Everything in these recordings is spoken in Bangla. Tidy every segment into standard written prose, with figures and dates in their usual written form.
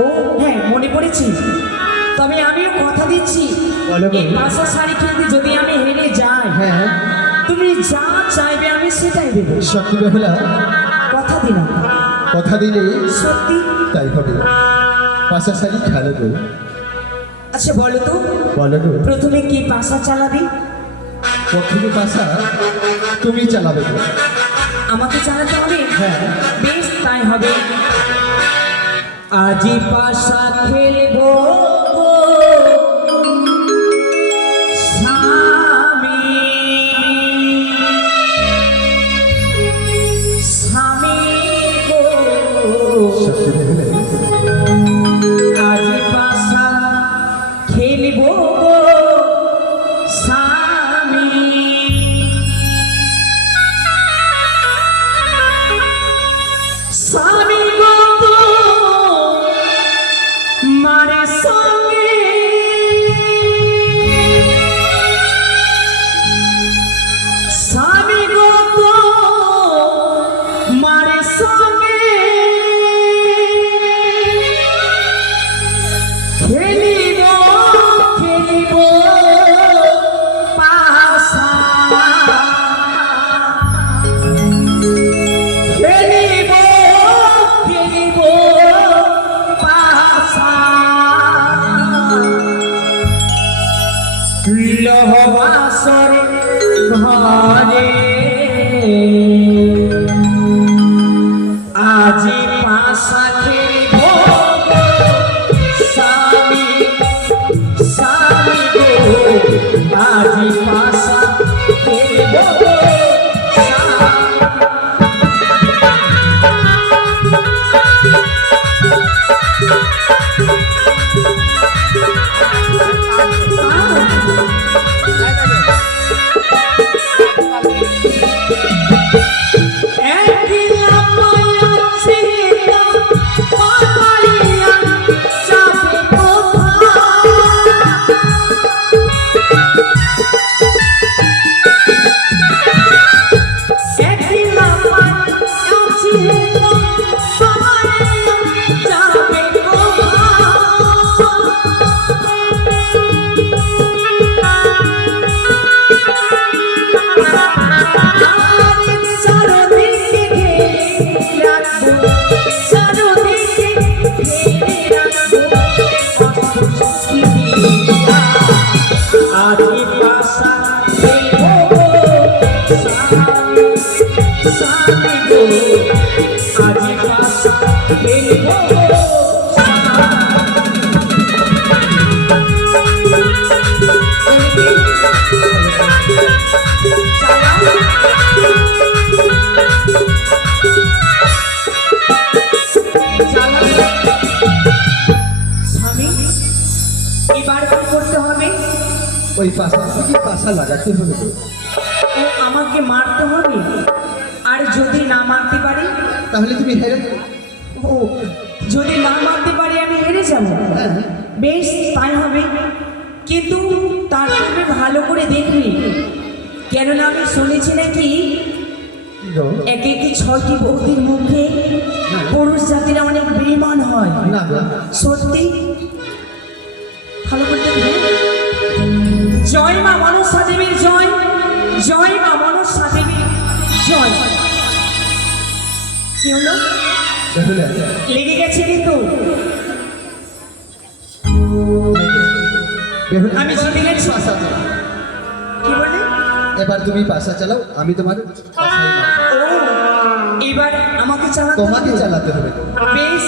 ও হ্যাঁ, মনে পড়েছি। তবে আমিও কথা দিচ্ছি, এই পাঁচা শাড়ি খেলতে যদি আমি হেরে যাই, হ্যাঁ তুমি যা চাইবে আমি সেটাই দেবো। সত্যি বেহুলা? কথা দিলাম। কথা দিলে সত্যি? তাই হবে। পাশা শাড়ি খেলো গো। আচ্ছা বলো তো, বলো গো। প্রথমে কি পাঁচা চালাবি? প্রথমে পাশা তুমি চালাবে গো। আমাকে চালাতে হবে? হ্যাঁ। বেশ, তাই হবে। আজি পাশা খেলবো গো স্বামী, স্বামী গো। সত্যি বেহুলা? আজি পাশা খেলবো গো স্বামী, স্বামী গো মারে সঙ্গে, স্বামী গো মারে সঙ্গে খেলিব, খেলিব পাশা, খেলিব, খেলিব পাশা, লহবাসর ঘরে আজি পাশা খেলিব স্বামী, স্বামী গো আজি পাশা খেলিব আজি পাশা খেলবো স্বামী, স্বামী গো আজি পাশা খেলবো স্বামী। এবার কি করতে হবে? ওই পাশা থেকে পাশা লাগাতে হবে গো। ও আমাকে মারতে হবে? আর যদি না মারতে পারি? তাহলে তুমি হেরে যাবে। ও যদি না মারতে পারি আমি হেরে যাব? হ্যাঁ। বেশ, তাই হবে। কিন্তু তার তুমি ভালো করে দেখবি, কেননা আমি শুনেছি নাকি গো। একে একে 6টি বৌদির মুখে পুরুষ জাতিরা অনেক বেঈমান হয়। না গো। সত্যি? ভালো করে দেখবে। জয় মা মনসা দেবীর জয়, জয় মা মনসা দেবীর জয়। কি হলো? বেহুলা? লেগে গেছে কিন্তু। বেহুলা, আমি জিতে গেছি। পাশা চালাও। কি বলে? এবার তুমি পাশা চালাও, আমি তোমার পাশায় মারবো। ও এবার আমাকে চালাতে তোমাকে হবে? চালাতে হবে গো। বেশ,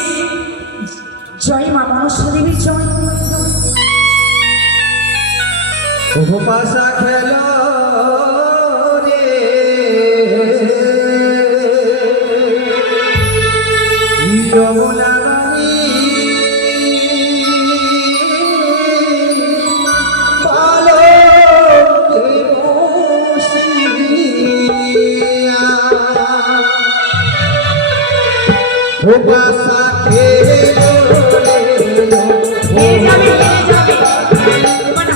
জয় মা মনসা দেবীর জয়। ওহো পাশা খেলো রে যমুনা বাণী, ভালো বসিয়া ও পাশা খেলো রে। নিয়ে যাবে, নিয়ে যাবে। মানে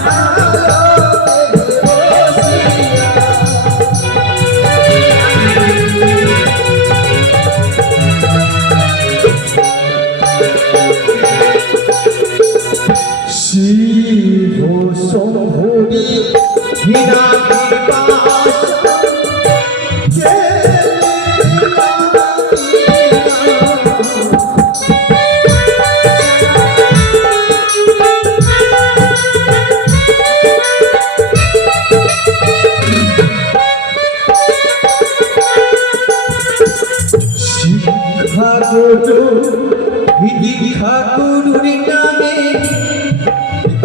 ঠাকুর নামে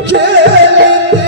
খেলতে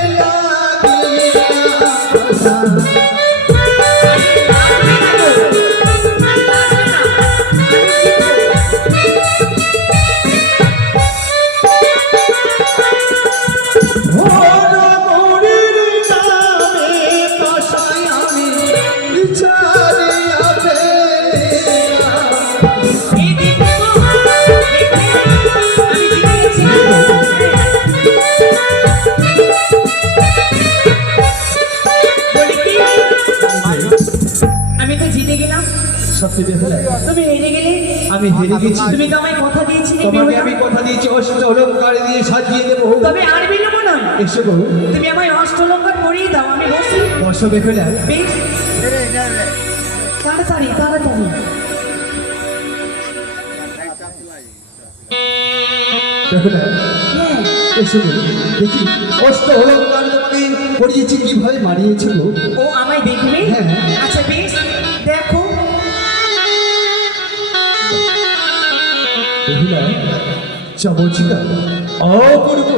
লাগিলাম। আমি তো জিতে গেলাম, সত্যি বেহুলা, তুমি হেরে গেলে। আমি হেরে গেছি। তুমি তো আমায় কথা দিয়েছিলে তোমাকে বেহুলা। আমি কথা দিয়েছি অষ্ট অলঙ্কার দিয়ে সাজিয়ে দেবো। তবে আর বিলম্ব নয়, এসো গো, তুমি আমায় অষ্টলঙ্কার পরিয়ে দাও, আমি বসি। বসো বেহুলা। বেশ, তাড়াতাড়ি তাড়াতাড়ি। বেহুলা, হ্যাঁ, এসো গো, দেখি অষ্ট অলঙ্কার তোমাকে পরিয়েছি কিভাবে মারিয়েছি গো। ও আমায় দেখবে? হ্যাঁ। আচ্ছা বেশ, দেখো। বেহুলা, চমৎকার, অপূর্ব,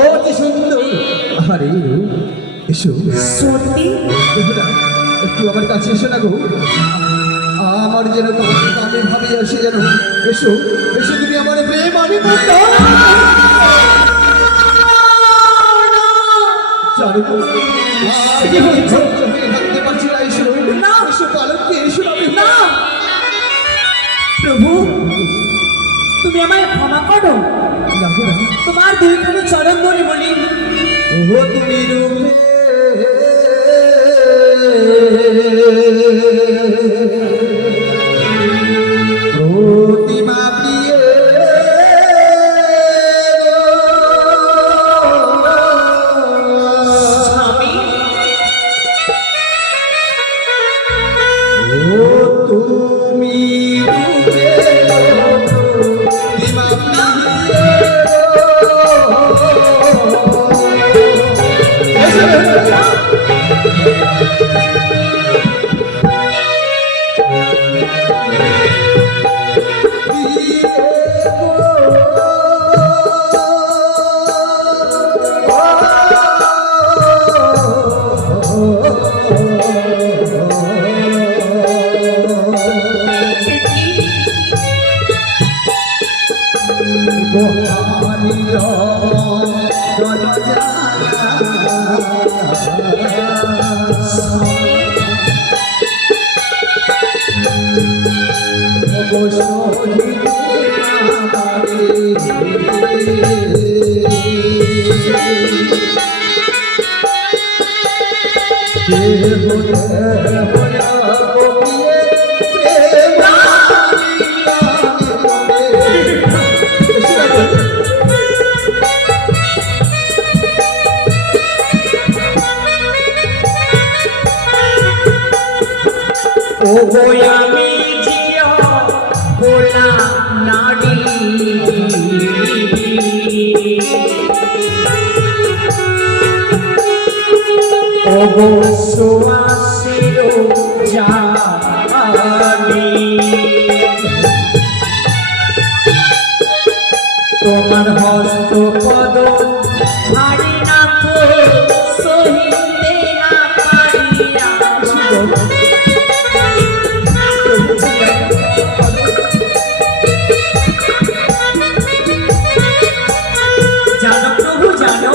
অতি সুন্দর। আরে এসো। সত্যি? বেহুলা, একটু আমার কাছে এসো না গো। আমার যেন তোমাকে আমি ভাবি আসে যেন। এসো এসো, তুমি আমার প্রেম আমি জানো তো, আজকে হয়ে থাকতে পারছি না। এসো না। এসো পালককে, এসো না না প্রভু, তুমি আমায় ক্ষমা করো, তোমার দুইখানি চরণ ধরে বলি। ও তুমি রূপে প্রতিমা প্রিয়ে স্বামী, ও তুমি রূপে প্রতিমা ও আমি জিয়া ভোলা নাডি, অবশ্য আসিল জানি, তোমার হস্ত পদ হারি না তো সহিতে না পারিয়া। জানো প্রভু, জানো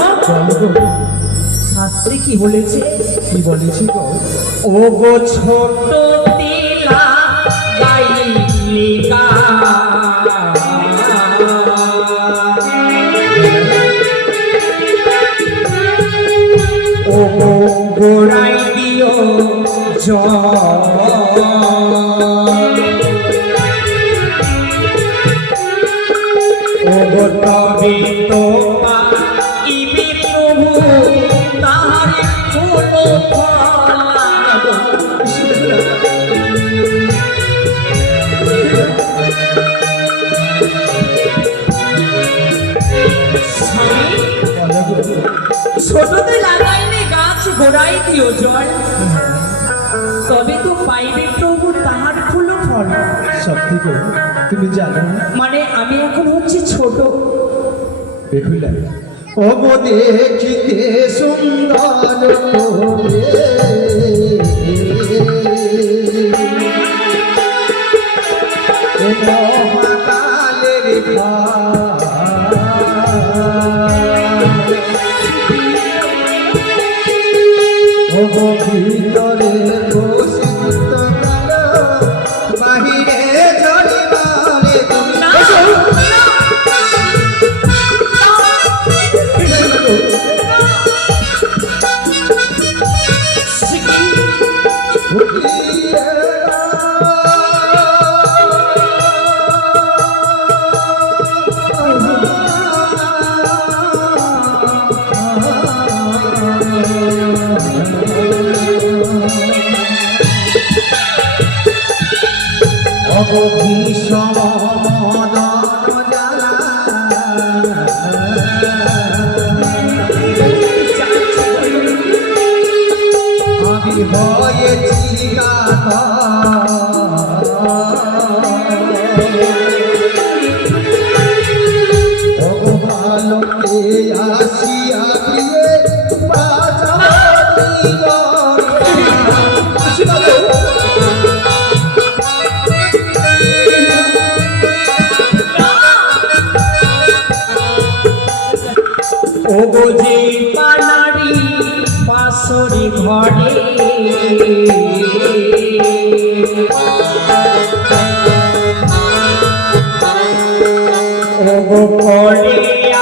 শাস্ত্রে কি বলেছে? কি বলেছি গো? ও গো ছোট তিলা গাইলি গা, ও গো গোড়াই দিও জল, ও গো তবে তো পাইবে প্রভু তাহার ফুল ফলা। ছোটতে লাগাইলে গাছ গোড়াই দিও জল, তবে তো পাইবে প্রভু তাহার ফুল ফল। সত্যি গো, তুমি জানো মানে আমি এখন হচ্ছে ছোট। বেহুলা ও গো দেখিতে সুন্দর তোরে, এ মহাকালের ও গো ভিতরে বসিত কালো, বাহিরে ঝড়ি মারে ভীষণ মদন জ্বালা, আমি হয়েছি ভালোকে আসিয়া দিয়ে ওগো যে পানারি পাশরি ঘরে, ওগো ঘরে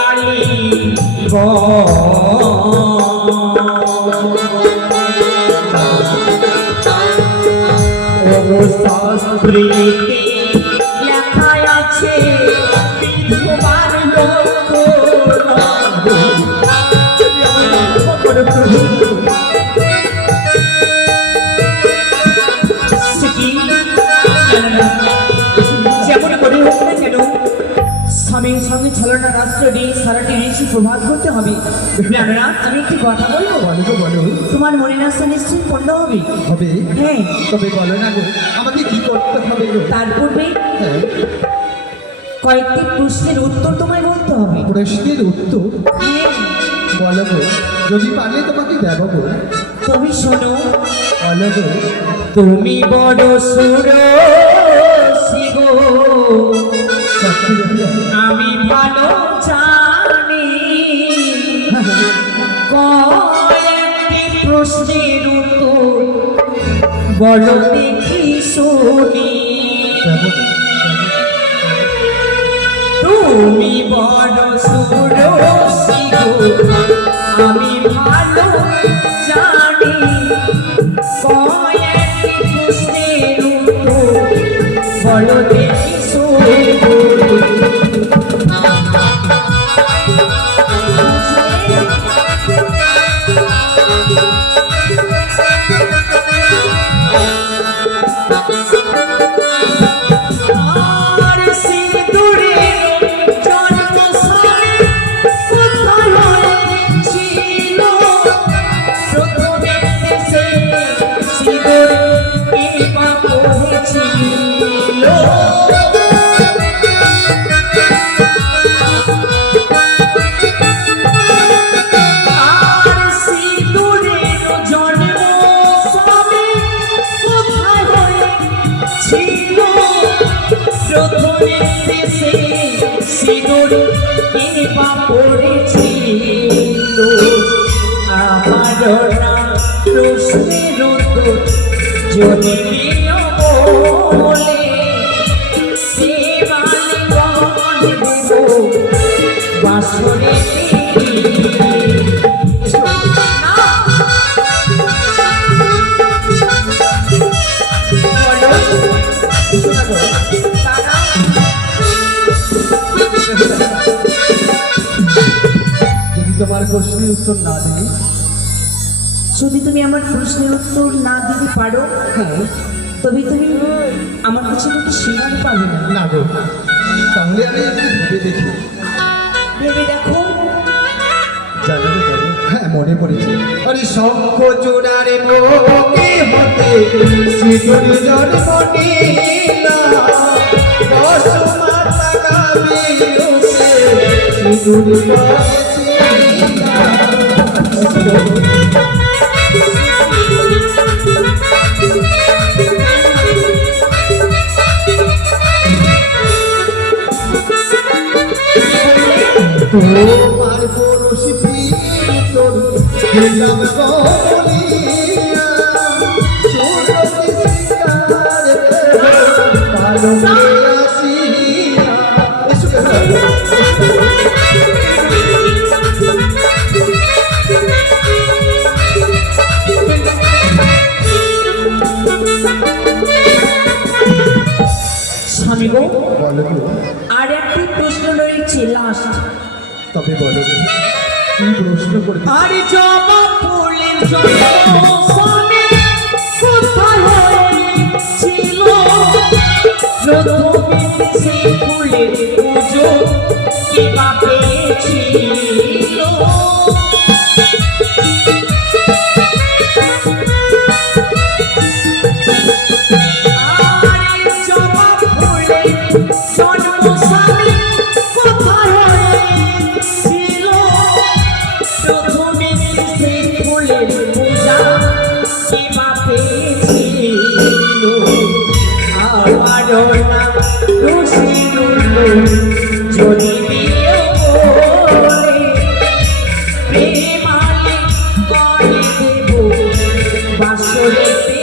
আলি ওগো শাস্ত্রীতে লেখা আছে বিধবার লক্ষ্য। যেমন করে হোক না কেন স্বামীর সঙ্গে ছলনা রাষ্ট্র নিয়ে সারাটি ঋষি প্রভাত করতে হবে। জানো আমি একটি কথা বলবো? বলো গো বলো। তোমার মনে নাস্তা নিশ্চয়ই পূর্ণ হবে। হবে? হ্যাঁ। তবে বলো না গো, আমাকে কি করতে হবে গো? তার পূর্বে হ্যাঁ, কয়েকটি প্রশ্নের উত্তর তোমায় বলতে হবে। প্রশ্নের উত্তর? হ্যাঁ। বলো গো, যদি পারলে তোমাকে দেব গো। তুমি শোনো। বলো গো। তুমি বড় সুরসী গো, সত্যি বেহুলা? আমি ভালো জানি। কয়েকটি প্রশ্নের উত্তর বলো দেখি শুনি। তুমি বড় সুরসী গো, আমি ভালো জানি। কয়েকটি প্রশ্নের উত্তর বলো দেখি শুনি। আর সিঁদুরের জন্মস্থানে কোথায় হয়েছিল? প্রথমে দেশে সিঁদুর কে বা পড়েছিল? আর সিঁদুরের জন্মস্থানে কোথায় হয়েছিল? প্রথমে দেশে সিঁদুর কে বা পড়েছিল? আমার নাম প্রশ্নের উত্তর যদি দিও বলে, সে মালিগণ দেব বাসরে যদি তোমার প্রশ্নের উত্তর না দিই? যদি তুমি আমার প্রশ্নের উত্তর না দিতে পারো, হ্যাঁ। তবে তুমি আমার কাছে কিন্তু স্বীকার পাবে না। না গো, তাহলে আমি একটু ভেবে দেখি। ভেবে দেখো। জানো গো, জানো? হ্যাঁ, মনে পড়েছে। আরে শঙ্খ চূড়ারে মুখে হতে সিঁদুর জন্মনি না বসমাতা গাবিউসে সিঁদুর পরেছি না তোমার পরশি ভিতর দিলাম বলিয়া সুরতি শিকার পালো আসিয়া স্বামী গো, বলো গো, আর একটি প্রশ্ন রয়েছে লাস্ট। তবে বলো গো, কি প্রশ্ন করবে? আর জবা ফুলের জন্য স্বামী কোথায় হয়েছিল? প্রথমে সেই ফুলের পুজো কে বা পেয়েছিল? আর জবা ফুলের জন্ম স্বামী কোথায় হয়েছিল? প্রথমে সেই ফুলের পূজা কে বা পেয়েছিল? আমারও না রসিল যদি বিয়ে বলে প্রেমালে করে দেব বাসরেতে।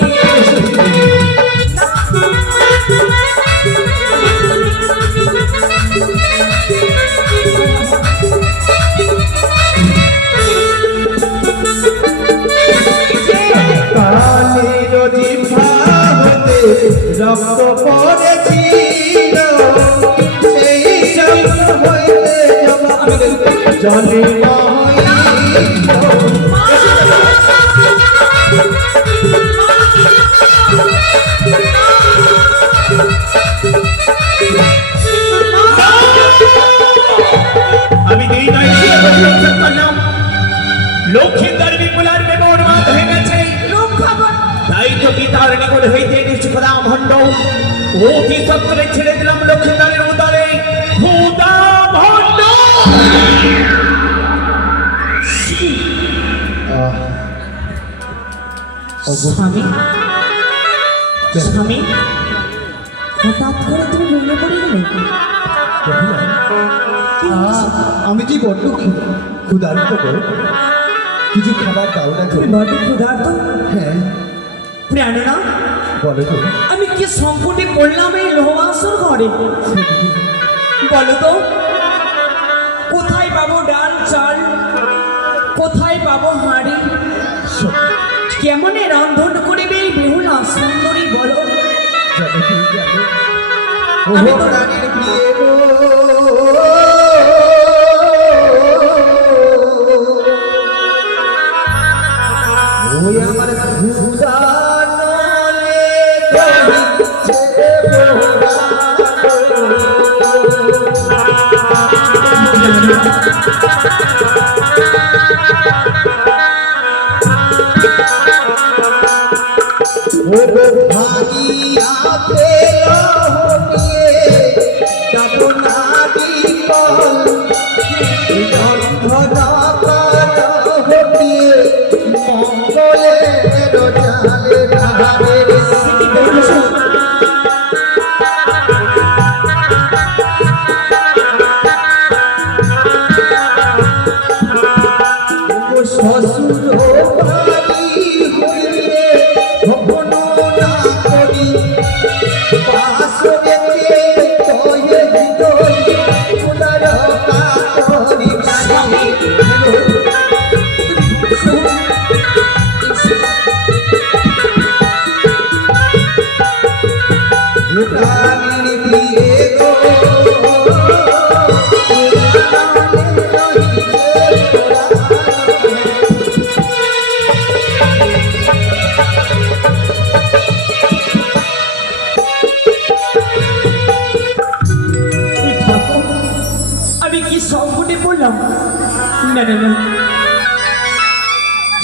কালের জিহ্বা হতে রক্ত পড়েছিল সেই শব্দ হইতে জলে আমি দেই নাই করলাম লক্ষ্মীদার বিপুলার মেমোর মাত হয়ে গেছে। তাই তো পিতার নিকট হইতে নিষ্কদা ভণ্ড অতি সত্তরে ছেড়ে দিলাম লক্ষ্মীদারের উদারে ভূতা ভণ্ড। স্বামী, স্বামী, হঠাৎ করে তুমি ভেঙে পড়ে গেলে? আমি যে বড্ড ক্ষুধার্ত গো, কিছু খাবার দাও না গো। বড্ড ক্ষুধার্ত? হ্যাঁ প্রাণনা, বলো গো। আমি কি সংকটে পড়লাম এই লোহাসর ঘরে? বলো তো, কোথায় পাবো ডাল চাল, কোথায় পাবো হাঁড়ি, কেমনে রন্ধন করবে এই বেহুলা সুন্দরী বলো? জানো কি জানো? আমি ওহো তো- প্রাণীর প্রিয়ে গো, ওই আমার ক্ষুধা নলে করিছে ও গো ভাগিয়া পেল হটিয়ে যাব না বিকল গন্ধ পার হটিয়ে মঙ্গলের জালে ধারে ও শ্বশুর বাড়ি হইলে ভবন না করি পাশরেতে তয়ে হৃদয় ফুলার কাতরি জানি প্রাণীর বিয়ে গো আমি কি সংকটে পড়লাম? না না না,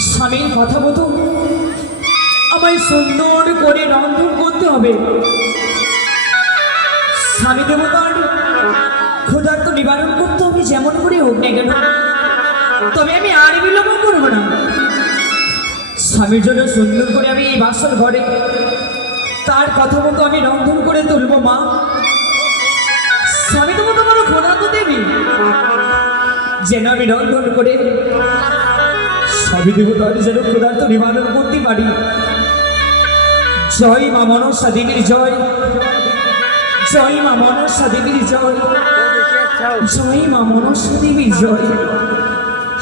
স্বামীর কথা মতো আমায় সুন্দর করে রন্ধন করতে হবে। স্বামী দেবতার ক্ষুধার্ত নিবারণ করতে হবে যেমন করে হোক না কেন, তবে আমি আর বিলম্ব করবো না। স্বামীর জন্য সুন্দর করে আমি এই বাসর ঘরে তার কথা মতো আমি রন্ধন করে তুলবো মা। স্বামী তো তোমার ক্ষুধার্ত দেবী, যেন আমি রন্ধন করে স্বামী দেবতার যেন ক্ষুধার্ত নিবারণ করতে পারি। জয় মা মনসা দেবীর জয়, জয় মা মনসা দেবীর জয়, জয় মা মনসা দেবীর জয়।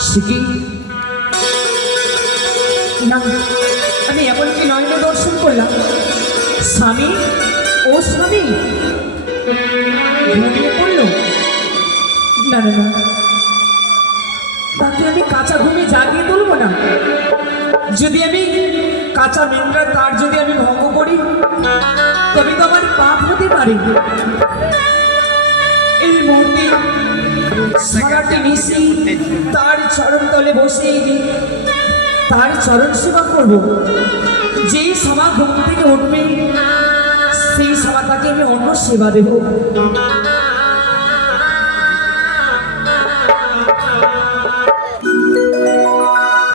শিখি না, আমি এমনকি নয়নে দর্শন করলাম স্বামী, ও স্বামী ঘুমিয়ে পড়ল। না না না, তাকে আমি কাঁচা ঘুমে জাগিয়ে তুলবো না। যদি আমি কাঁচা মেন্দ্রা তার যদি আমি ভঙ্গ করি, তবে তো আমার পাপ হতে পারে। এই মুহূর্তে সারাটি নিশি তার চরণ তলে বসে তার চরণ সেবা করব। যেই সময় ঘুম থেকে উঠবে সেই সময় তাকে আমি অন্য সেবা দেব।